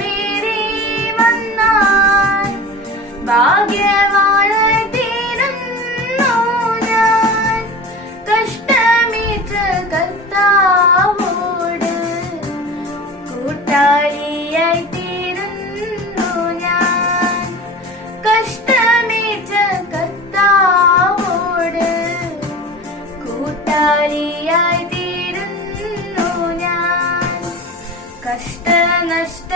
വേറെ വന്നാൽ ഭാഗ്യമാണ് തീരുന്നു ഞാൻ. കഷ്ടമേറ്റ് കത്താവോട് കൂട്ടാളിയായി തീരുന്നു ഞാൻ. കഷ്ടമേറ്റ് കത്താവോട് കൂട്ടാളിയായി നഷ്ട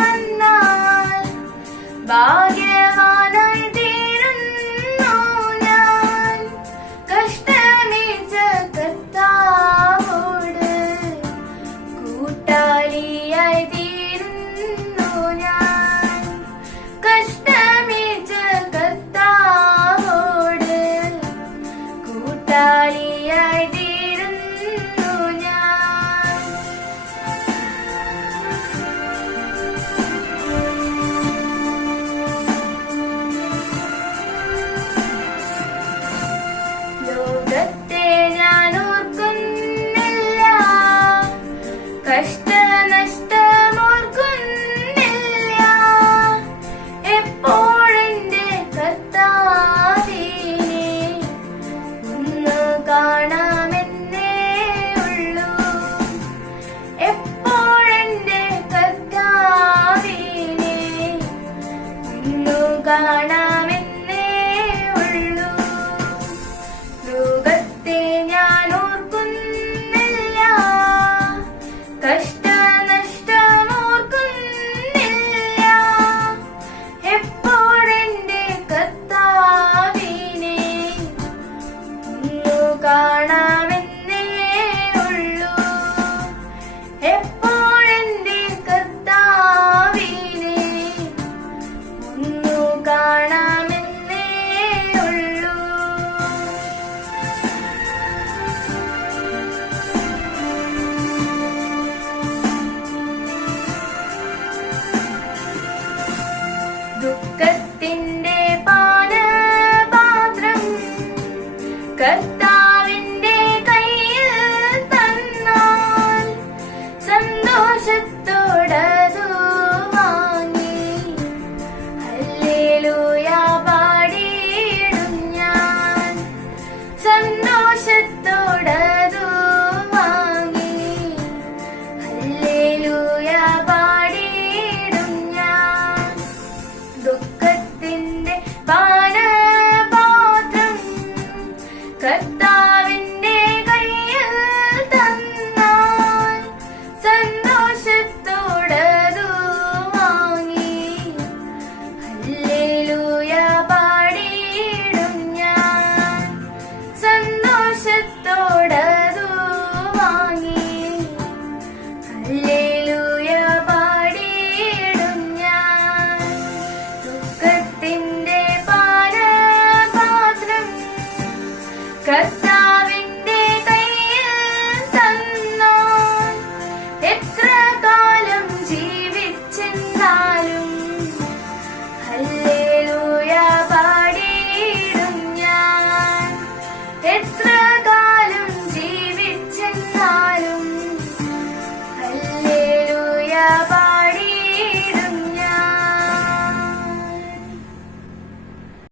വന്നാൽ ഭാഗ്യ பான பாத்திரம் கர்த்தா レッ